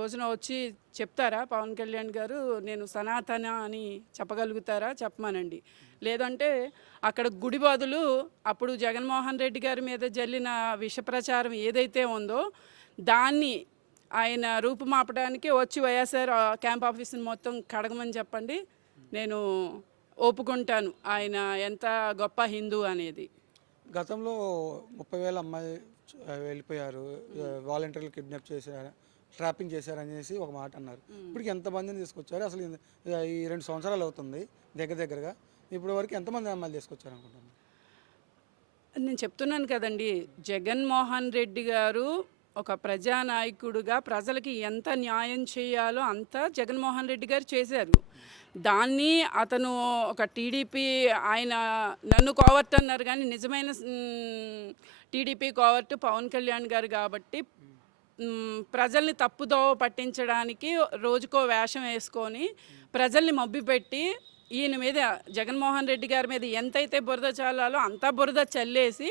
రోజున వచ్చి చెప్తారా పవన్ కళ్యాణ్ గారు నేను సనాతన అని చెప్పగలుగుతారా? చెప్పమానండి. లేదంటే అక్కడ గుడి బదులు అప్పుడు జగన్మోహన్ రెడ్డి గారి మీద జల్లిన విష ప్రచారం ఏదైతే ఉందో దాన్ని ఆయన రూపుమాపడానికి వచ్చి వైఎస్ఆర్ క్యాంప్ ఆఫీస్ని మొత్తం కడగమని చెప్పండి. నేను ఒప్పుకుంటాను ఆయన ఎంత గొప్ప హిందూ అనేది. గతంలో 30,000 అమ్మాయి వెళ్ళిపోయారు, వాలంటీర్లు కిడ్నాప్ చేశారు, ట్రాపింగ్ చేశారనేసి ఒక మాట అన్నారు. ఇప్పటికి ఎంతమందిని తీసుకొచ్చారు? అసలు ఈ 2 సంవత్సరాలు అవుతుంది దగ్గరగా. ఇప్పటి వరకు ఎంతమంది అమ్మాయిలు తీసుకొచ్చారు అనుకుంటున్నాను? నేను చెప్తున్నాను కదండి, జగన్మోహన్ రెడ్డి గారు ఒక ప్రజానాయకుడుగా ప్రజలకి ఎంత న్యాయం చేయాలో అంత జగన్మోహన్ రెడ్డి గారు చేశారు. దాన్ని అతను ఒక టీడీపీ ఆయన నన్ను కోవర్ట్ అన్నారు, కానీ నిజమైన టీడీపీ కోవర్ట్ పవన్ కళ్యాణ్ గారు కాబట్టి ప్రజల్ని తప్పుదోవ పట్టించడానికి రోజుకో వేషం వేసుకొని ప్రజల్ని మభ్యపెట్టి ఈయన మీద జగన్మోహన్ రెడ్డి గారి మీద ఎంతైతే బురద చల్లాలో అంతా బురద చల్లేసి